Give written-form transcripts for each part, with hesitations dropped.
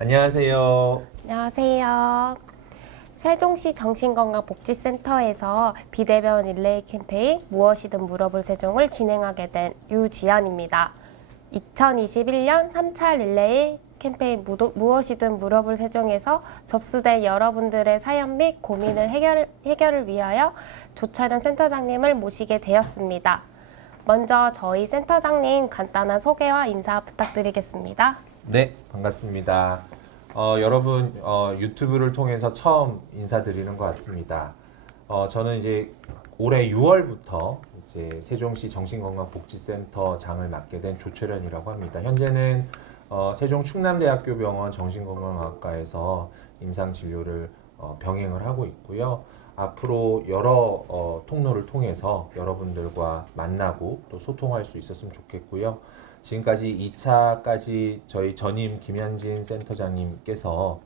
안녕하세요. 안녕하세요. 세종시 정신건강복지센터에서 비대면 릴레이 캠페인 무엇이든 물어볼 세종을 진행하게 된 유지연입니다. 2021년 3차 릴레이 캠페인 무엇이든 물어볼 세종에서 접수된 여러분들의 사연 및 고민을 해결을 위하여 조철현 센터장님을 모시게 되었습니다. 먼저 저희 센터장님 간단한 소개와 인사 부탁드리겠습니다. 네, 반갑습니다. 여러분 유튜브를 통해서 처음 인사드리는 것 같습니다. 저는 이제 올해 6월부터 이제 세종시 정신건강복지센터장을 맡게 된 조철현이라고 합니다. 현재는 세종 충남대학교병원 정신건강학과에서 임상진료를 병행을 하고 있고요. 앞으로 여러 통로를 통해서 여러분들과 만나고 또 소통할 수 있었으면 좋겠고요. 지금까지 2차까지 저희 전임 김현진 센터장님께서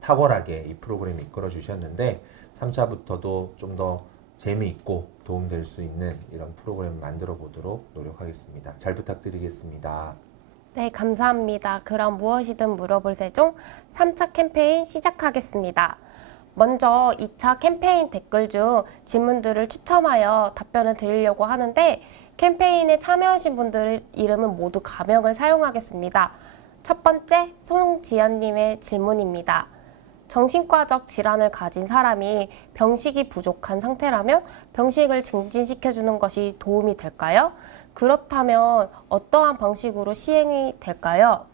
탁월하게 이 프로그램을 이끌어 주셨는데 3차부터도 좀 더 재미있고 도움될 수 있는 이런 프로그램을 만들어 보도록 노력하겠습니다. 잘 부탁드리겠습니다. 네, 감사합니다. 그럼 무엇이든 물어볼 세종 3차 캠페인 시작하겠습니다. 먼저 2차 캠페인 댓글 중 질문들을 추첨하여 답변을 드리려고 하는데 캠페인에 참여하신 분들 이름은 모두 가명을 사용하겠습니다. 첫 번째, 송지연님의 질문입니다. 정신과적 질환을 가진 사람이 병식이 부족한 상태라면 병식을 증진시켜주는 것이 도움이 될까요? 그렇다면 어떠한 방식으로 시행이 될까요?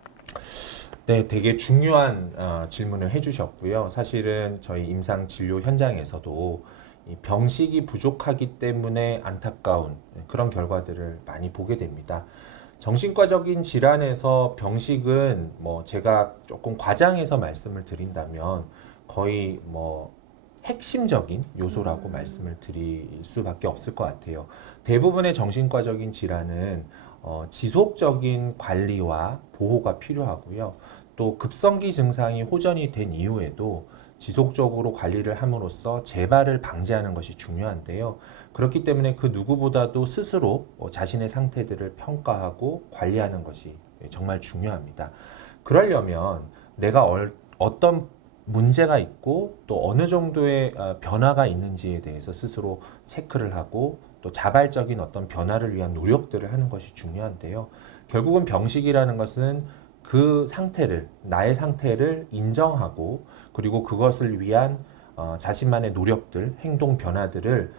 네, 되게 중요한 질문을 해주셨고요. 사실은 저희 임상 진료 현장에서도 이 병식이 부족하기 때문에 안타까운 그런 결과들을 많이 보게 됩니다. 정신과적인 질환에서 병식은 뭐 제가 조금 과장해서 말씀을 드린다면 거의 뭐 핵심적인 요소라고 말씀을 드릴 수밖에 없을 것 같아요. 대부분의 정신과적인 질환은 지속적인 관리와 보호가 필요하고요. 또 급성기 증상이 호전이 된 이후에도 지속적으로 관리를 함으로써 재발을 방지하는 것이 중요한데요. 그렇기 때문에 그 누구보다도 스스로 자신의 상태들을 평가하고 관리하는 것이 정말 중요합니다. 그러려면 내가 어떤 문제가 있고 또 어느 정도의 변화가 있는지에 대해서 스스로 체크를 하고 또 자발적인 어떤 변화를 위한 노력들을 하는 것이 중요한데요. 결국은 병식이라는 것은 그 상태를, 나의 상태를 인정하고 그리고 그것을 위한 자신만의 노력들, 행동 변화들을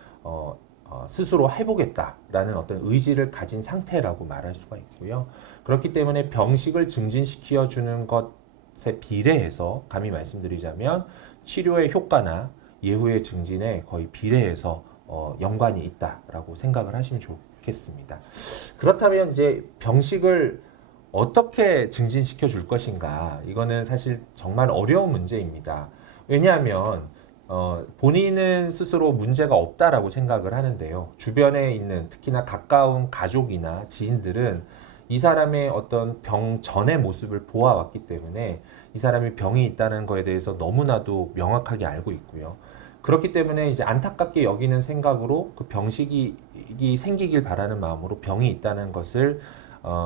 스스로 해보겠다라는 어떤 의지를 가진 상태라고 말할 수가 있고요. 그렇기 때문에 병식을 증진시켜 주는 것에 비례해서 감히 말씀드리자면 치료의 효과나 예후의 증진에 거의 비례해서 연관이 있다라고 생각을 하시면 좋겠습니다. 그렇다면 이제 병식을 어떻게 증진시켜 줄 것인가? 이거는 사실 정말 어려운 문제입니다. 왜냐하면 본인은 스스로 문제가 없다라고 생각을 하는데요. 주변에 있는 특히나 가까운 가족이나 지인들은 이 사람의 어떤 병 전의 모습을 보아왔기 때문에 이 사람이 병이 있다는 거에 대해서 너무나도 명확하게 알고 있고요. 그렇기 때문에 이제 안타깝게 여기는 생각으로 그 병식이 생기길 바라는 마음으로 병이 있다는 것을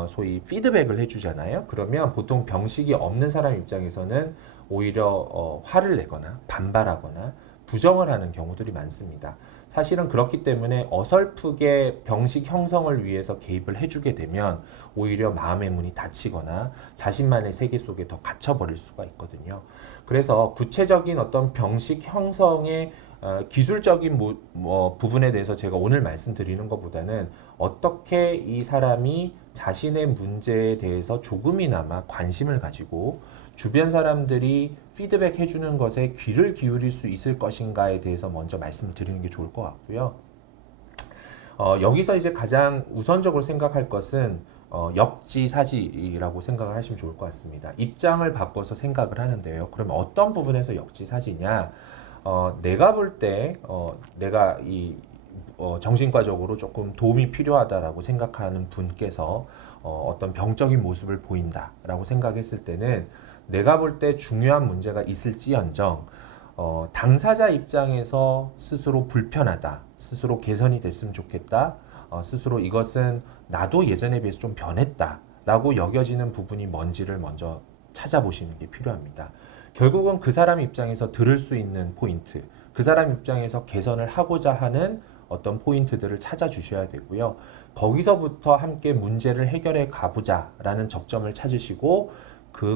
소위 피드백을 해주잖아요. 그러면 보통 병식이 없는 사람 입장에서는 오히려 화를 내거나 반발하거나 부정을 하는 경우들이 많습니다. 사실은 그렇기 때문에 어설프게 병식 형성을 위해서 개입을 해주게 되면 오히려 마음의 문이 닫히거나 자신만의 세계 속에 더 갇혀버릴 수가 있거든요. 그래서 구체적인 어떤 병식 형성의 기술적인 부분에 대해서 제가 오늘 말씀드리는 것보다는 어떻게 이 사람이 자신의 문제에 대해서 조금이나마 관심을 가지고 주변 사람들이 피드백 해주는 것에 귀를 기울일 수 있을 것인가에 대해서 먼저 말씀을 드리는 게 좋을 것 같고요. 여기서 이제 가장 우선적으로 생각할 것은 역지사지라고 생각을 하시면 좋을 것 같습니다. 입장을 바꿔서 생각을 하는데요. 그러면 어떤 부분에서 역지사지냐? 내가 볼 때 내가 이 정신과적으로 조금 도움이 필요하다라고 생각하는 분께서 어떤 병적인 모습을 보인다라고 생각했을 때는 내가 볼 때 중요한 문제가 있을지언정 당사자 입장에서 스스로 불편하다, 스스로 개선이 됐으면 좋겠다, 스스로 이것은 나도 예전에 비해서 좀 변했다라고 여겨지는 부분이 뭔지를 먼저 찾아보시는 게 필요합니다. 결국은 그 사람 입장에서 들을 수 있는 포인트, 그 사람 입장에서 개선을 하고자 하는 어떤 포인트들을 찾아주셔야 되고요. 거기서부터 함께 문제를 해결해 가보자라는 접점을 찾으시고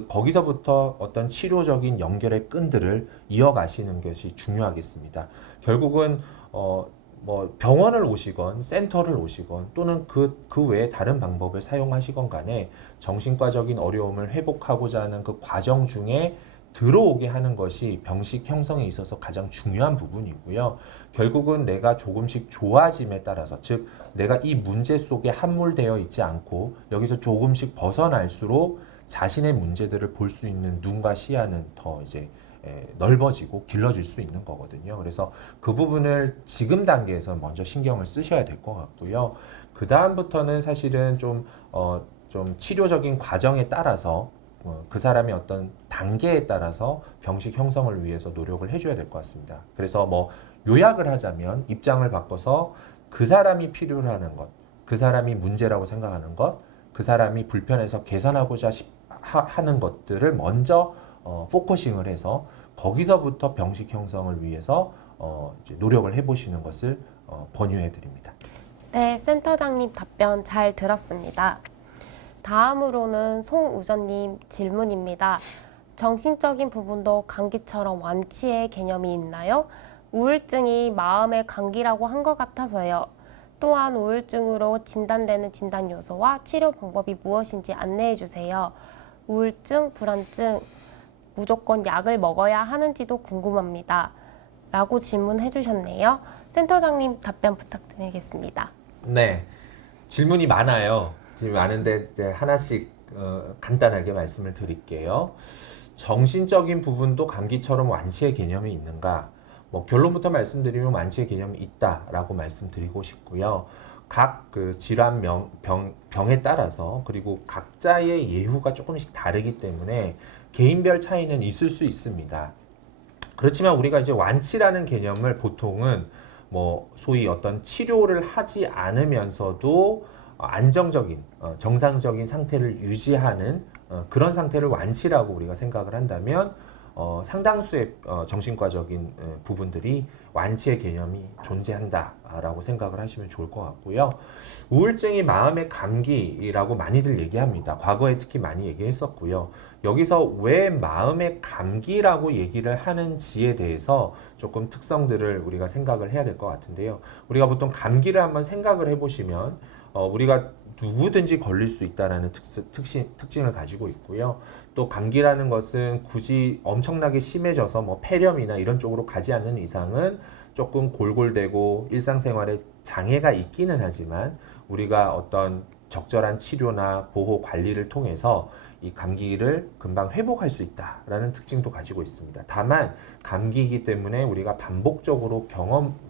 거기서부터 어떤 치료적인 연결의 끈들을 이어가시는 것이 중요하겠습니다. 결국은 뭐 병원을 오시건 센터를 오시건 또는 그 외에 다른 방법을 사용하시건 간에 정신과적인 어려움을 회복하고자 하는 그 과정 중에 들어오게 하는 것이 병식 형성에 있어서 가장 중요한 부분이고요. 결국은 내가 조금씩 좋아짐에 따라서, 즉 내가 이 문제 속에 함몰되어 있지 않고 여기서 조금씩 벗어날수록 자신의 문제들을 볼 수 있는 눈과 시야는 더 이제 넓어지고 길러질 수 있는 거거든요. 그래서 그 부분을 지금 단계에서 먼저 신경을 쓰셔야 될 것 같고요. 그 다음부터는 사실은 좀 치료적인 과정에 따라서 그 사람의 어떤 단계에 따라서 병식 형성을 위해서 노력을 해줘야 될 것 같습니다. 그래서 뭐 요약을 하자면 입장을 바꿔서 그 사람이 필요로 하는 것, 그 사람이 문제라고 생각하는 것, 그 사람이 불편해서 개선하고자 하는 것들을 먼저 포커싱을 해서 거기서부터 병식 형성을 위해서 이제 노력을 해보시는 것을 권유해 드립니다. 네, 센터장님 답변 잘 들었습니다. 다음으로는 송우전님 질문입니다. 정신적인 부분도 감기처럼 완치의 개념이 있나요? 우울증이 마음의 감기라고 한 것 같아서요. 또한 우울증으로 진단되는 진단 요소와 치료 방법이 무엇인지 안내해 주세요. 우울증, 불안증, 무조건 약을 먹어야 하는지도 궁금합니다. 라고 질문해 주셨네요. 센터장님 답변 부탁드리겠습니다. 네, 질문이 많아요. 질문이 많은데 이제 하나씩 간단하게 말씀을 드릴게요. 정신적인 부분도 감기처럼 완치의 개념이 있는가? 뭐 결론부터 말씀드리면 완치의 개념이 있다라고 말씀드리고 싶고요. 각 그 질환 병에 따라서 그리고 각자의 예후가 조금씩 다르기 때문에 개인별 차이는 있을 수 있습니다. 그렇지만 우리가 이제 완치라는 개념을 보통은 뭐 소위 어떤 치료를 하지 않으면서도 안정적인 정상적인 상태를 유지하는 그런 상태를 완치라고 우리가 생각을 한다면 상당수의 정신과적인 부분들이 완치의 개념이 존재한다라고 생각을 하시면 좋을 것 같고요. 우울증이 마음의 감기라고 많이들 얘기합니다. 과거에 특히 많이 얘기했었고요. 여기서 왜 마음의 감기라고 얘기를 하는지에 대해서 조금 특성들을 우리가 생각을 해야 될 것 같은데요. 우리가 보통 감기를 한번 생각을 해보시면 우리가 누구든지 걸릴 수 있다는 특징을 가지고 있고요. 또 감기라는 것은 굳이 엄청나게 심해져서 뭐 폐렴이나 이런 쪽으로 가지 않는 이상은 조금 골골대고 일상생활에 장애가 있기는 하지만 우리가 어떤 적절한 치료나 보호 관리를 통해서 이 감기를 금방 회복할 수 있다라는 특징도 가지고 있습니다. 다만 감기이기 때문에 우리가 반복적으로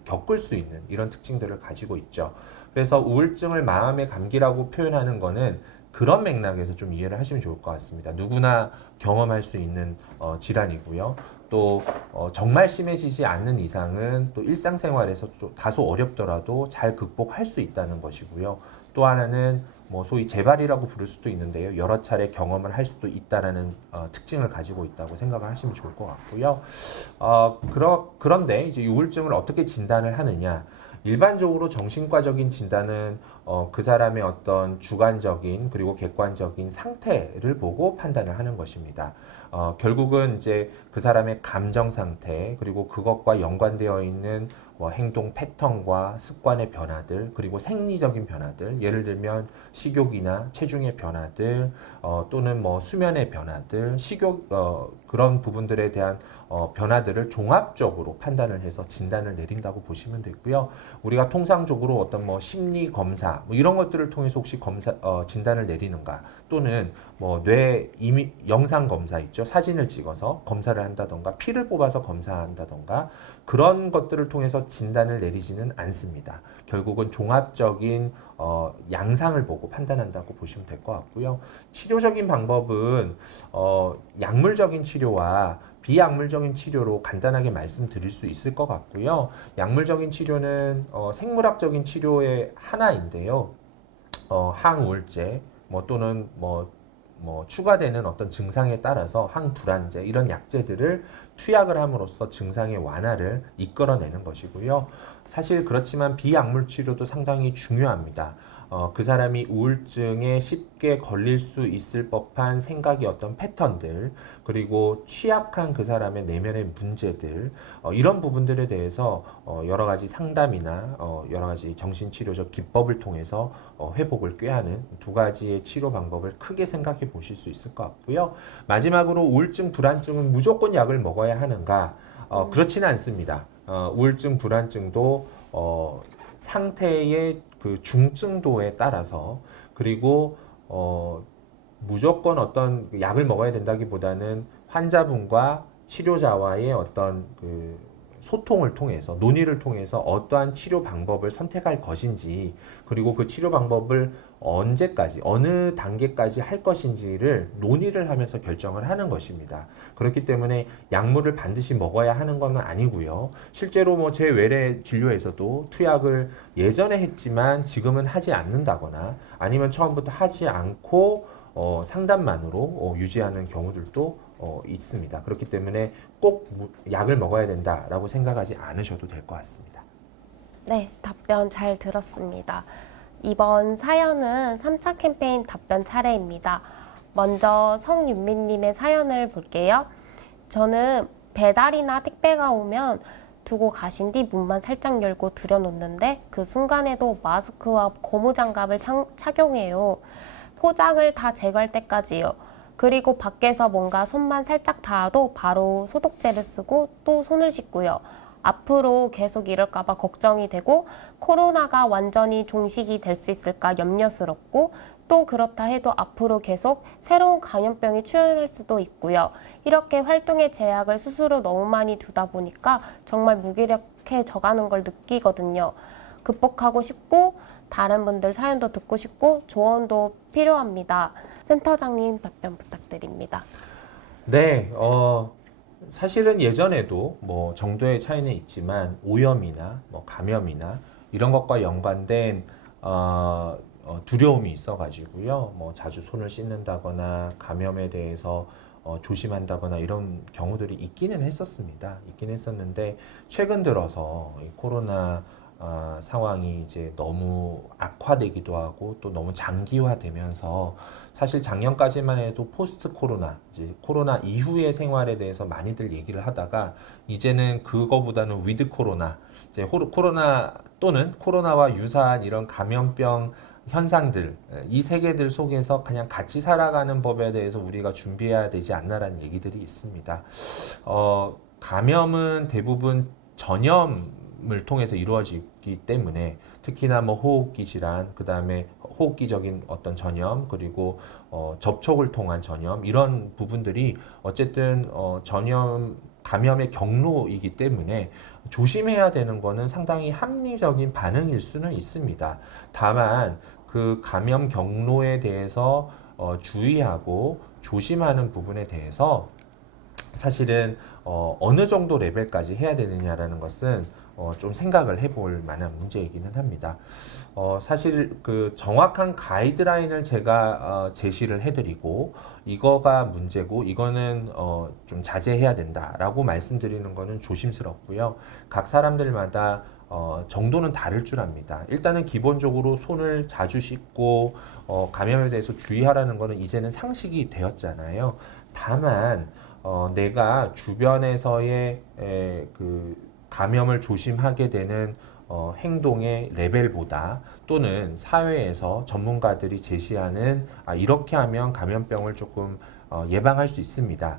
겪을 수 있는 이런 특징들을 가지고 있죠. 그래서 우울증을 마음의 감기라고 표현하는 거는 그런 맥락에서 좀 이해를 하시면 좋을 것 같습니다. 누구나 경험할 수 있는 질환이고요. 또 정말 심해지지 않는 이상은 또 일상생활에서 또 다소 어렵더라도 잘 극복할 수 있다는 것이고요. 또 하나는 뭐 소위 재발이라고 부를 수도 있는데요. 여러 차례 경험을 할 수도 있다라는 특징을 가지고 있다고 생각을 하시면 좋을 것 같고요. 그런데 이제 우울증을 어떻게 진단을 하느냐? 일반적으로 정신과적인 진단은 그 사람의 어떤 주관적인 그리고 객관적인 상태를 보고 판단을 하는 것입니다. 결국은 이제 그 사람의 감정 상태 그리고 그것과 연관되어 있는 행동 패턴과 습관의 변화들 그리고 생리적인 변화들 예를 들면 식욕이나 체중의 변화들 또는 뭐 수면의 변화들 식욕 그런 부분들에 대한 변화들을 종합적으로 판단을 해서 진단을 내린다고 보시면 되고요. 우리가 통상적으로 어떤 뭐 심리 검사 뭐 이런 것들을 통해서 혹시 진단을 내리는가 또는 뭐 뇌 영상 검사 있죠. 사진을 찍어서 검사를 한다던가 피를 뽑아서 검사한다던가 그런 것들을 통해서 진단을 내리지는 않습니다. 결국은 종합적인 양상을 보고 판단한다고 보시면 될 것 같고요. 치료적인 방법은 약물적인 치료와 비약물적인 치료로 간단하게 말씀드릴 수 있을 것 같고요. 약물적인 치료는 생물학적인 치료의 하나인데요. 항우울제 또는 뭐 추가되는 어떤 증상에 따라서 항불안제 이런 약제들을 투약을 함으로써 증상의 완화를 이끌어내는 것이고요. 사실 그렇지만 비약물 치료도 상당히 중요합니다. 그 사람이 우울증에 쉽게 걸릴 수 있을 법한 생각의 어떤 패턴들, 그리고 취약한 그 사람의 내면의 문제들, 이런 부분들에 대해서 여러 가지 상담이나 여러 가지 정신치료적 기법을 통해서 회복을 꾀하는 두 가지의 치료 방법을 크게 생각해 보실 수 있을 것 같고요. 마지막으로 우울증, 불안증은 무조건 약을 먹어야 하는가? 그렇지는 않습니다. 우울증, 불안증도 상태의 그 중증도에 따라서, 그리고 무조건 어떤 약을 먹어야 된다기보다는 환자분과 치료자와의 어떤 그 소통을 통해서, 논의를 통해서 어떠한 치료 방법을 선택할 것인지, 그리고 그 치료 방법을 언제까지, 어느 단계까지 할 것인지를 논의를 하면서 결정을 하는 것입니다. 그렇기 때문에 약물을 반드시 먹어야 하는 건 아니고요. 실제로 뭐 제 외래 진료에서도 투약을 예전에 했지만 지금은 하지 않는다거나, 아니면 처음부터 하지 않고 상담만으로 유지하는 경우들도 있습니다. 그렇기 때문에 꼭 약을 먹어야 된다라고 생각하지 않으셔도 될 것 같습니다. 네, 답변 잘 들었습니다. 이번 사연은 3차 캠페인 답변 차례입니다. 먼저 성윤미님의 사연을 볼게요. 저는 배달이나 택배가 오면 두고 가신 뒤 문만 살짝 열고 들여놓는데 그 순간에도 마스크와 고무장갑을 착용해요. 포장을 다 제거할 때까지요. 그리고 밖에서 뭔가 손만 살짝 닿아도 바로 소독제를 쓰고 또 손을 씻고요. 앞으로 계속 이럴까봐 걱정이 되고 코로나가 완전히 종식이 될 수 있을까 염려스럽고, 또 그렇다 해도 앞으로 계속 새로운 감염병이 출현할 수도 있고요. 이렇게 활동의 제약을 스스로 너무 많이 두다 보니까 정말 무기력해져가는 걸 느끼거든요. 극복하고 싶고 다른 분들 사연도 듣고 싶고 조언도 필요합니다. 센터장님 답변 부탁드립니다. 네, 사실은 예전에도 뭐 정도의 차이는 있지만 오염이나 뭐 감염이나 이런 것과 연관된 두려움이 있어가지고요. 뭐 자주 손을 씻는다거나 감염에 대해서 조심한다거나 이런 경우들이 있기는 했었습니다. 있긴 했었는데 최근 들어서 이 코로나 상황이 이제 너무 악화되기도 하고 또 너무 장기화되면서 사실 작년까지만 해도 포스트 코로나, 이제 코로나 이후의 생활에 대해서 많이들 얘기를 하다가 이제는 그거보다는 위드 코로나, 이제 코로나 또는 코로나와 유사한 이런 감염병 현상들, 이 세계들 속에서 그냥 같이 살아가는 법에 대해서 우리가 준비해야 되지 않나라는 얘기들이 있습니다. 감염은 대부분 전염을 통해서 이루어지기 때문에 특히나 뭐 호흡기 질환, 그 다음에 호흡기적인 어떤 전염, 그리고 접촉을 통한 전염, 이런 부분들이 어쨌든 전염 감염의 경로이기 때문에 조심해야 되는 거는 상당히 합리적인 반응일 수는 있습니다. 다만 그 감염 경로에 대해서 주의하고 조심하는 부분에 대해서 사실은 어느 정도 레벨까지 해야 되느냐라는 것은 좀 생각을 해볼 만한 문제이기는 합니다. 사실 그 정확한 가이드라인을 제가 제시를 해드리고 이거가 문제고 이거는 좀 자제해야 된다라고 말씀드리는 거는 조심스럽고요. 각 사람들마다 정도는 다를 줄 압니다. 일단은 기본적으로 손을 자주 씻고 감염에 대해서 주의하라는 거는 이제는 상식이 되었잖아요. 다만 내가 주변에서의 그 감염을 조심하게 되는 행동의 레벨보다, 또는 사회에서 전문가들이 제시하는 이렇게 하면 감염병을 조금 예방할 수 있습니다.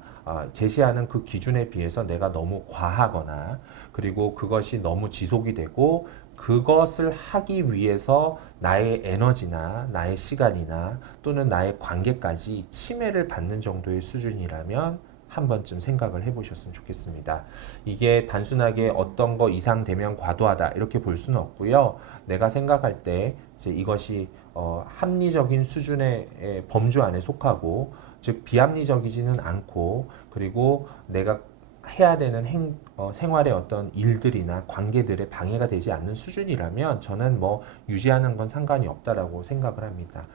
제시하는 그 기준에 비해서 내가 너무 과하거나, 그리고 그것이 너무 지속이 되고 그것을 하기 위해서 나의 에너지나 나의 시간이나 또는 나의 관계까지 침해를 받는 정도의 수준이라면 한 번쯤 생각을 해보셨으면 좋겠습니다. 이게 단순하게 어떤 거 이상 되면 과도하다 이렇게 볼 수는 없고요. 내가 생각할 때 이제 이것이 합리적인 수준의 범주 안에 속하고, 즉 비합리적이지는 않고, 그리고 내가 해야 되는 생활의 어떤 일들이나 관계들에 방해가 되지 않는 수준이라면 저는 뭐 유지하는 건 상관이 없다라고 생각을 합니다.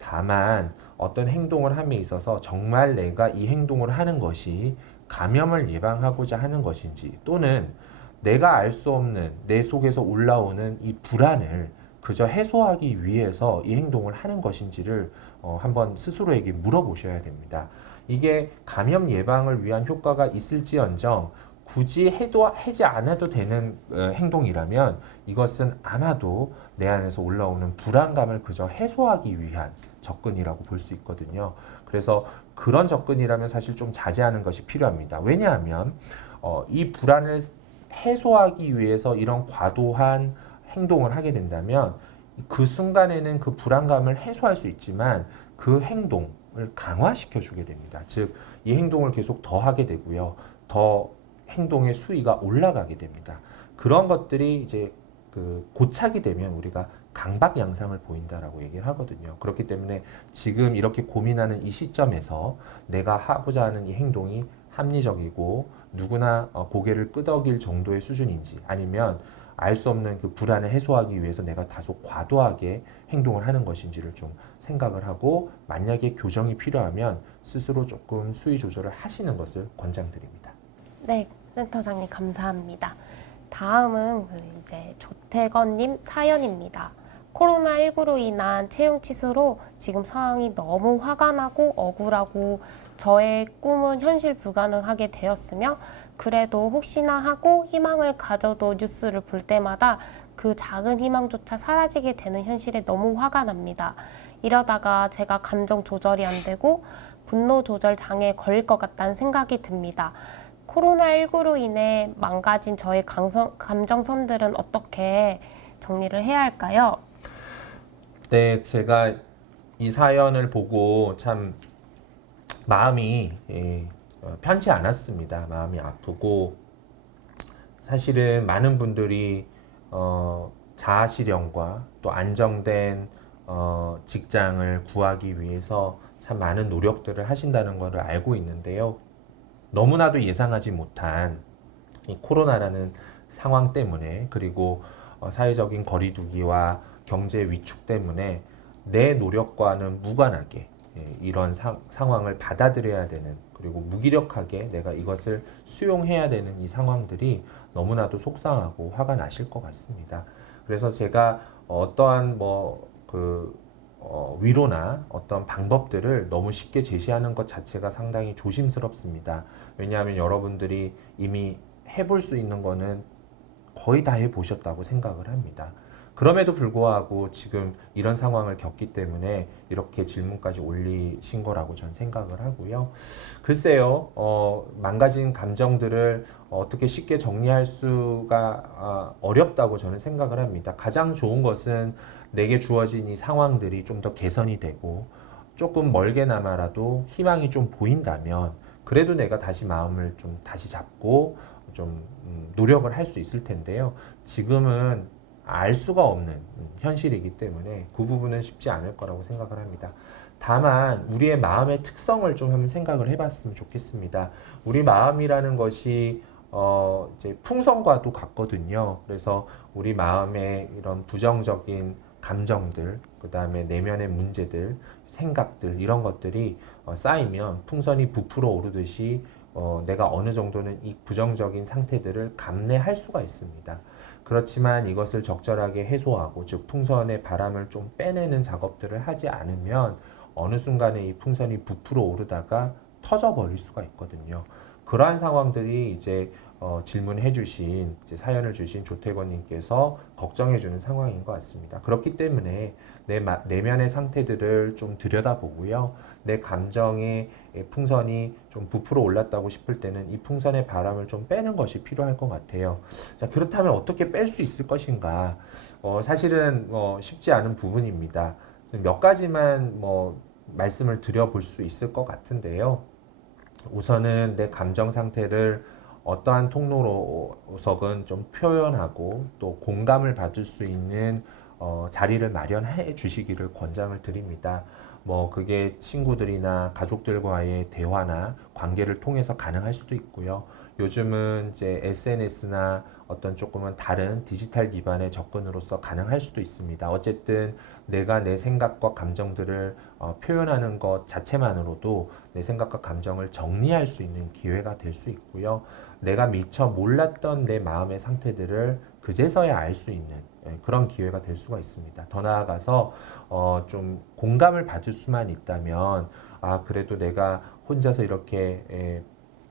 다만 어떤 행동을 함에 있어서 정말 내가 이 행동을 하는 것이 감염을 예방하고자 하는 것인지, 또는 내가 알 수 없는 내 속에서 올라오는 이 불안을 그저 해소하기 위해서 이 행동을 하는 것인지를 한번 스스로에게 물어보셔야 됩니다. 이게 감염 예방을 위한 효과가 있을지언정 굳이 하지 않아도 되는 행동이라면 이것은 아마도 내 안에서 올라오는 불안감을 그저 해소하기 위한 접근이라고 볼 수 있거든요. 그래서 그런 접근이라면 사실 좀 자제하는 것이 필요합니다. 왜냐하면 이 불안을 해소하기 위해서 이런 과도한 행동을 하게 된다면 그 순간에는 그 불안감을 해소할 수 있지만 그 행동을 강화시켜 주게 됩니다. 즉, 이 행동을 계속 더 하게 되고요. 더 행동의 수위가 올라가게 됩니다. 그런 것들이 이제 그 고착이 되면 우리가 강박 양상을 보인다라고 얘기를 하거든요. 그렇기 때문에 지금 이렇게 고민하는 이 시점에서 내가 하고자 하는 이 행동이 합리적이고 누구나 고개를 끄덕일 정도의 수준인지, 아니면 알 수 없는 그 불안을 해소하기 위해서 내가 다소 과도하게 행동을 하는 것인지를 좀 생각을 하고, 만약에 교정이 필요하면 스스로 조금 수위 조절을 하시는 것을 권장드립니다. 네, 센터장님 감사합니다. 다음은 이제 조태건님 사연입니다. 코로나19로 인한 채용 취소로 지금 상황이 너무 화가 나고 억울하고 저의 꿈은 현실 불가능하게 되었으며 그래도 혹시나 하고 희망을 가져도 뉴스를 볼 때마다 그 작은 희망조차 사라지게 되는 현실에 너무 화가 납니다. 이러다가 제가 감정 조절이 안 되고 분노 조절 장애에 걸릴 것 같다는 생각이 듭니다. 코로나19로 인해 망가진 저의 감정선들은 어떻게 정리를 해야 할까요? 네, 제가 이 사연을 보고 참 마음이 편치 않았습니다. 마음이 아프고, 사실은 많은 분들이 자아실현과 또 안정된 직장을 구하기 위해서 참 많은 노력들을 하신다는 것을 알고 있는데요. 너무나도 예상하지 못한 이 코로나라는 상황 때문에, 그리고 사회적인 거리두기와 경제 위축 때문에 내 노력과는 무관하게 이런 상황을 받아들여야 되는, 그리고 무기력하게 내가 이것을 수용해야 되는 이 상황들이 너무나도 속상하고 화가 나실 것 같습니다. 그래서 제가 어떠한 위로나 어떤 방법들을 너무 쉽게 제시하는 것 자체가 상당히 조심스럽습니다. 왜냐하면 여러분들이 이미 해볼 수 있는 거는 거의 다 해보셨다고 생각을 합니다. 그럼에도 불구하고 지금 이런 상황을 겪기 때문에 이렇게 질문까지 올리신 거라고 저는 생각을 하고요. 글쎄요, 망가진 감정들을 어떻게 쉽게 정리할 수가 어렵다고 저는 생각을 합니다. 가장 좋은 것은 내게 주어진 이 상황들이 좀 더 개선이 되고 조금 멀게나마라도 희망이 좀 보인다면 그래도 내가 다시 마음을 좀 다시 잡고 좀 노력을 할 수 있을 텐데요. 지금은 알 수가 없는 현실이기 때문에 그 부분은 쉽지 않을 거라고 생각을 합니다. 다만 우리의 마음의 특성을 좀 한번 생각을 해봤으면 좋겠습니다. 우리 마음이라는 것이 이제 풍선과도 같거든요. 그래서 우리 마음에 이런 부정적인 감정들, 그 다음에 내면의 문제들, 생각들, 이런 것들이 쌓이면 풍선이 부풀어 오르듯이 내가 어느 정도는 이 부정적인 상태들을 감내할 수가 있습니다. 그렇지만 이것을 적절하게 해소하고, 즉 풍선의 바람을 좀 빼내는 작업들을 하지 않으면 어느 순간에 이 풍선이 부풀어 오르다가 터져버릴 수가 있거든요. 그러한 상황들이 이제 질문해 주신, 이제 사연을 주신 조태권님께서 걱정해 주는 상황인 것 같습니다. 그렇기 때문에 내면의 상태들을 좀 들여다보고요. 내 감정의 풍선이 좀 부풀어 올랐다고 싶을 때는 이 풍선의 바람을 좀 빼는 것이 필요할 것 같아요. 자, 그렇다면 어떻게 뺄 수 있을 것인가? 사실은 쉽지 않은 부분입니다. 몇 가지만 말씀을 드려볼 수 있을 것 같은데요. 우선은 내 감정 상태를 어떠한 통로로서건 좀 표현하고 또 공감을 받을 수 있는 자리를 마련해 주시기를 권장을 드립니다. 그게 친구들이나 가족들과의 대화나 관계를 통해서 가능할 수도 있고요. 요즘은 이제 SNS나 어떤 조금은 다른 디지털 기반의 접근으로서 가능할 수도 있습니다. 어쨌든 내가 내 생각과 감정들을 표현하는 것 자체만으로도 내 생각과 감정을 정리할 수 있는 기회가 될 수 있고요. 내가 미처 몰랐던 내 마음의 상태들을 그제서야 알 수 있는 그런 기회가 될 수가 있습니다. 더 나아가서 좀 공감을 받을 수만 있다면 그래도 내가 혼자서 이렇게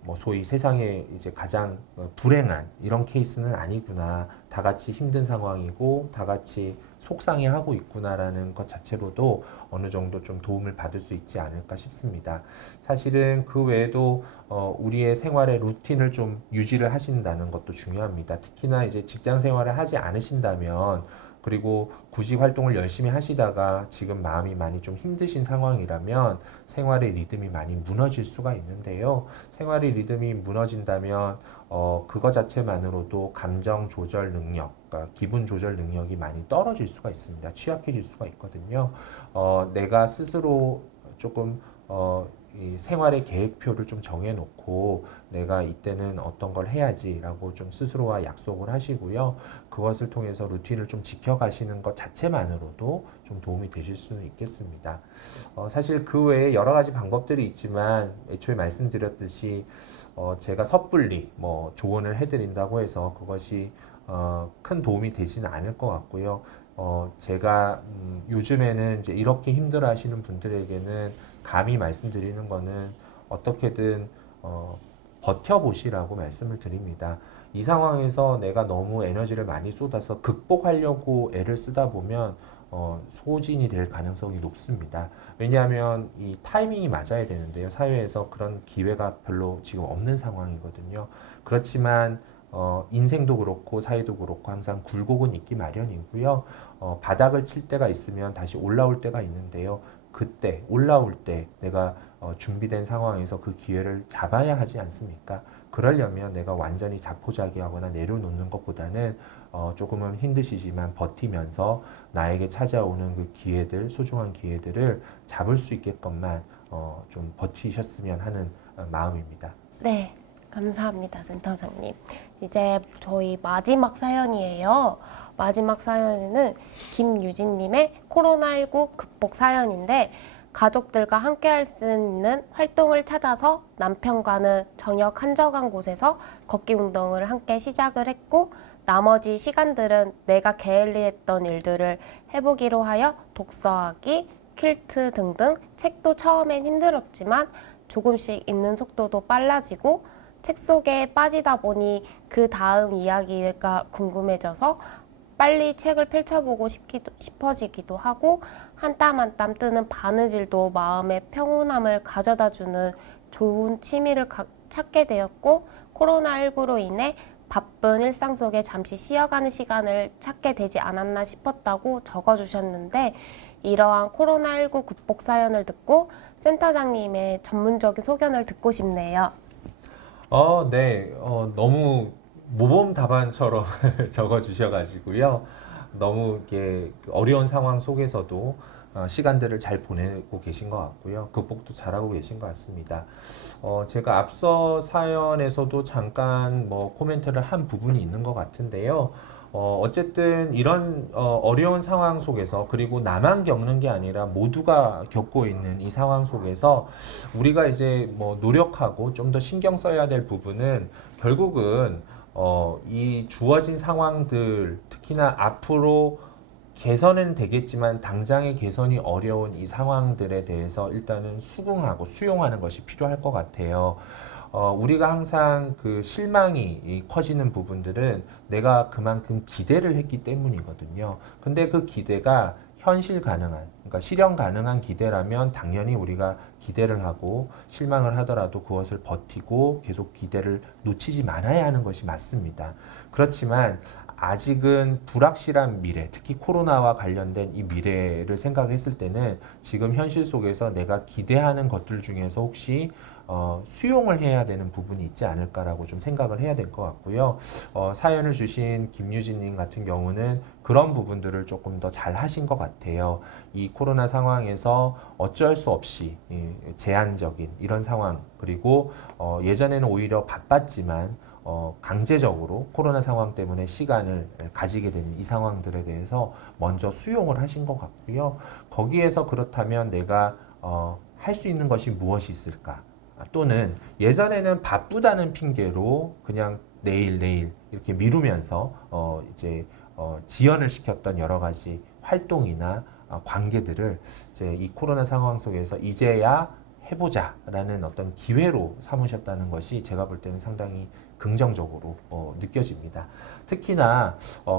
뭐 소위 세상에 이제 가장 불행한 이런 케이스는 아니구나. 다 같이 힘든 상황이고 다 같이 속상해하고 있구나라는 것 자체로도 어느 정도 좀 도움을 받을 수 있지 않을까 싶습니다. 사실은 그 외에도 우리의 생활의 루틴을 좀 유지를 하신다는 것도 중요합니다. 특히나 이제 직장 생활을 하지 않으신다면 그리고 구직 활동을 열심히 하시다가 지금 마음이 많이 좀 힘드신 상황이라면 생활의 리듬이 많이 무너질 수가 있는데요. 생활의 리듬이 무너진다면 그거 자체만으로도 감정 조절 능력, 그러니까 기분 조절 능력이 많이 떨어질 수가 있습니다. 취약해질 수가 있거든요. 내가 스스로 조금 이 생활의 계획표를 좀 정해놓고 내가 이때는 어떤 걸 해야지라고 좀 스스로와 약속을 하시고요. 그것을 통해서 루틴을 좀 지켜가시는 것 자체만으로도 좀 도움이 되실 수는 있겠습니다. 사실 그 외에 여러 가지 방법들이 있지만 애초에 말씀드렸듯이 제가 섣불리 뭐 조언을 해드린다고 해서 그것이 큰 도움이 되지는 않을 것 같고요. 제가 요즘에는 이제 이렇게 힘들어 하시는 분들에게는 감히 말씀드리는 거는 어떻게든 버텨보시라고 말씀을 드립니다. 이 상황에서 내가 너무 에너지를 많이 쏟아서 극복하려고 애를 쓰다 보면 소진이 될 가능성이 높습니다. 왜냐하면 이 타이밍이 맞아야 되는데요. 사회에서 그런 기회가 별로 지금 없는 상황이거든요. 그렇지만 인생도 그렇고 사회도 그렇고 항상 굴곡은 있기 마련이고요. 바닥을 칠 때가 있으면 다시 올라올 때가 있는데요. 그때 올라올 때 내가 준비된 상황에서 그 기회를 잡아야 하지 않습니까? 그러려면 내가 완전히 자포자기하거나 내려놓는 것보다는 조금은 힘드시지만 버티면서 나에게 찾아오는 그 기회들, 소중한 기회들을 잡을 수 있게끔만 좀 버티셨으면 하는 마음입니다. 네, 감사합니다, 센터장님. 이제 저희 마지막 사연이에요. 마지막 사연은 김유진님의 코로나19 극복 사연인데 가족들과 함께 할 수 있는 활동을 찾아서 남편과는 저녁 한적한 곳에서 걷기 운동을 함께 시작을 했고 나머지 시간들은 내가 게을리했던 일들을 해보기로 하여 독서하기, 퀼트 등등 책도 처음엔 힘들었지만 조금씩 읽는 속도도 빨라지고 책 속에 빠지다 보니 그 다음 이야기가 궁금해져서 빨리 책을 펼쳐보고 싶어지기도 하고 한 땀 한 땀 뜨는 바느질도 마음의 평온함을 가져다주는 좋은 취미를 찾게 되었고 코로나19로 인해 바쁜 일상 속에 잠시 쉬어가는 시간을 찾게 되지 않았나 싶었다고 적어주셨는데 이러한 코로나19 극복 사연을 듣고 센터장님의 전문적인 소견을 듣고 싶네요. 네. 너무 모범 답안처럼 적어주셔가지고요. 너무 이게 어려운 상황 속에서도 시간들을 잘 보내고 계신 것 같고요. 극복도 잘하고 계신 것 같습니다. 제가 앞서 사연에서도 잠깐 뭐 코멘트를 한 부분이 있는 것 같은데요. 어쨌든 이런 어려운 상황 속에서 그리고 나만 겪는 게 아니라 모두가 겪고 있는 이 상황 속에서 우리가 이제 뭐 노력하고 좀 더 신경 써야 될 부분은 결국은 이 주어진 상황들 특히나 앞으로 개선은 되겠지만 당장의 개선이 어려운 이 상황들에 대해서 일단은 수긍하고 수용하는 것이 필요할 것 같아요. 우리가 항상 그 실망이 커지는 부분들은 내가 그만큼 기대를 했기 때문이거든요. 근데 그 기대가 현실 가능한, 그러니까 실현 가능한 기대라면 당연히 우리가 기대를 하고 실망을 하더라도 그것을 버티고 계속 기대를 놓치지 말아야 하는 것이 맞습니다. 그렇지만 아직은 불확실한 미래, 특히 코로나와 관련된 이 미래를 생각했을 때는 지금 현실 속에서 내가 기대하는 것들 중에서 혹시 수용을 해야 되는 부분이 있지 않을까라고 좀 생각을 해야 될 것 같고요. 사연을 주신 김유진님 같은 경우는 그런 부분들을 조금 더 잘 하신 것 같아요. 이 코로나 상황에서 어쩔 수 없이 제한적인 이런 상황, 그리고 예전에는 오히려 바빴지만 강제적으로 코로나 상황 때문에 시간을 가지게 되는 이 상황들에 대해서 먼저 수용을 하신 것 같고요. 거기에서 그렇다면 내가 할 수 있는 것이 무엇이 있을까? 또는 예전에는 바쁘다는 핑계로 그냥 내일 이렇게 미루면서 이제 지연을 시켰던 여러 가지 활동이나 관계들을 이제 이 코로나 상황 속에서 이제야 해보자라는 어떤 기회로 삼으셨다는 것이 제가 볼 때는 상당히 긍정적으로 느껴집니다. 특히나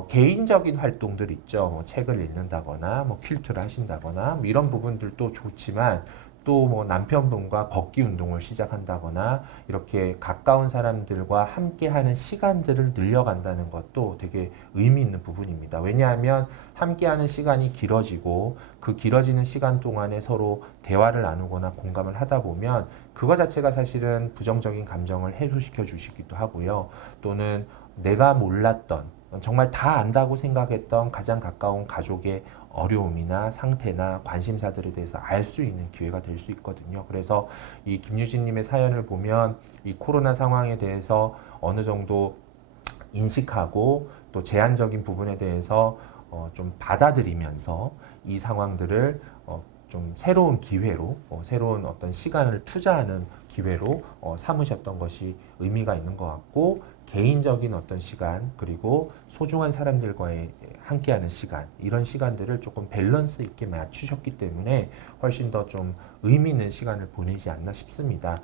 개인적인 활동들 있죠. 뭐 책을 읽는다거나 뭐 퀼트를 하신다거나 뭐 이런 부분들도 좋지만 또 뭐 남편분과 걷기 운동을 시작한다거나 이렇게 가까운 사람들과 함께하는 시간들을 늘려간다는 것도 되게 의미 있는 부분입니다. 왜냐하면 함께하는 시간이 길어지고 그 길어지는 시간 동안에 서로 대화를 나누거나 공감을 하다 보면 그거 자체가 사실은 부정적인 감정을 해소시켜 주시기도 하고요. 또는 내가 몰랐던 정말 다 안다고 생각했던 가장 가까운 가족의 어려움이나 상태나 관심사들에 대해서 알 수 있는 기회가 될 수 있거든요. 그래서 이 김유진님의 사연을 보면 이 코로나 상황에 대해서 어느 정도 인식하고 또 제한적인 부분에 대해서 좀 받아들이면서 이 상황들을 좀 새로운 기회로 새로운 어떤 시간을 투자하는 기회로 삼으셨던 것이 의미가 있는 것 같고 개인적인 어떤 시간 그리고 소중한 사람들과의 함께하는 시간 이런 시간들을 조금 밸런스 있게 맞추셨기 때문에 훨씬 더 좀 의미 있는 시간을 보내지 않나 싶습니다.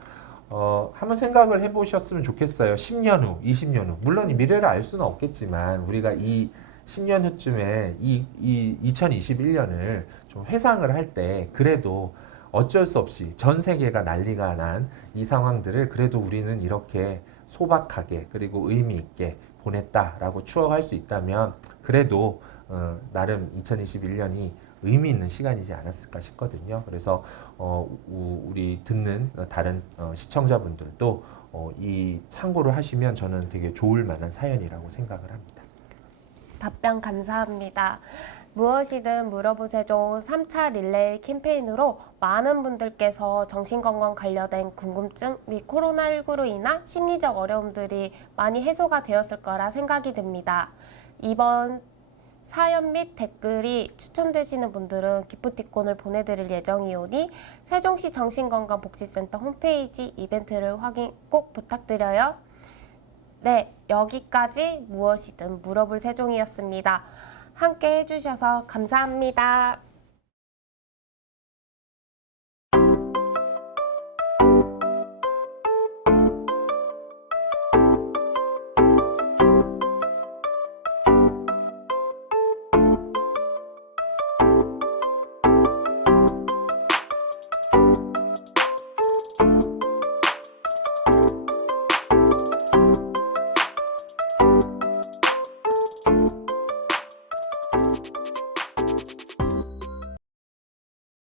한번 생각을 해보셨으면 좋겠어요. 10년 후, 20년 후. 물론 이 미래를 알 수는 없겠지만 우리가 이 10년 후쯤에 이 2021년을 좀 회상을 할 때 그래도 어쩔 수 없이 전 세계가 난리가 난 이 상황들을 그래도 우리는 이렇게 소박하게 그리고 의미 있게 보냈다라고 추억할 수 있다면 그래도 나름 2021년이 의미 있는 시간이지 않았을까 싶거든요. 그래서 우리 듣는 다른 시청자분들도 이 참고를 하시면 저는 되게 좋을 만한 사연이라고 생각을 합니다. 답변 감사합니다. 무엇이든 물어보세요 3차 릴레이 캠페인으로 많은 분들께서 정신건강 관련된 궁금증 및 코로나19로 인한 심리적 어려움들이 많이 해소가 되었을 거라 생각이 듭니다. 이번 사연 및 댓글이 추첨되시는 분들은 기프티콘을 보내드릴 예정이오니 세종시 정신건강복지센터 홈페이지 이벤트를 확인 꼭 부탁드려요. 네, 여기까지 무엇이든 물어볼 세종이었습니다. 함께 해주셔서 감사합니다.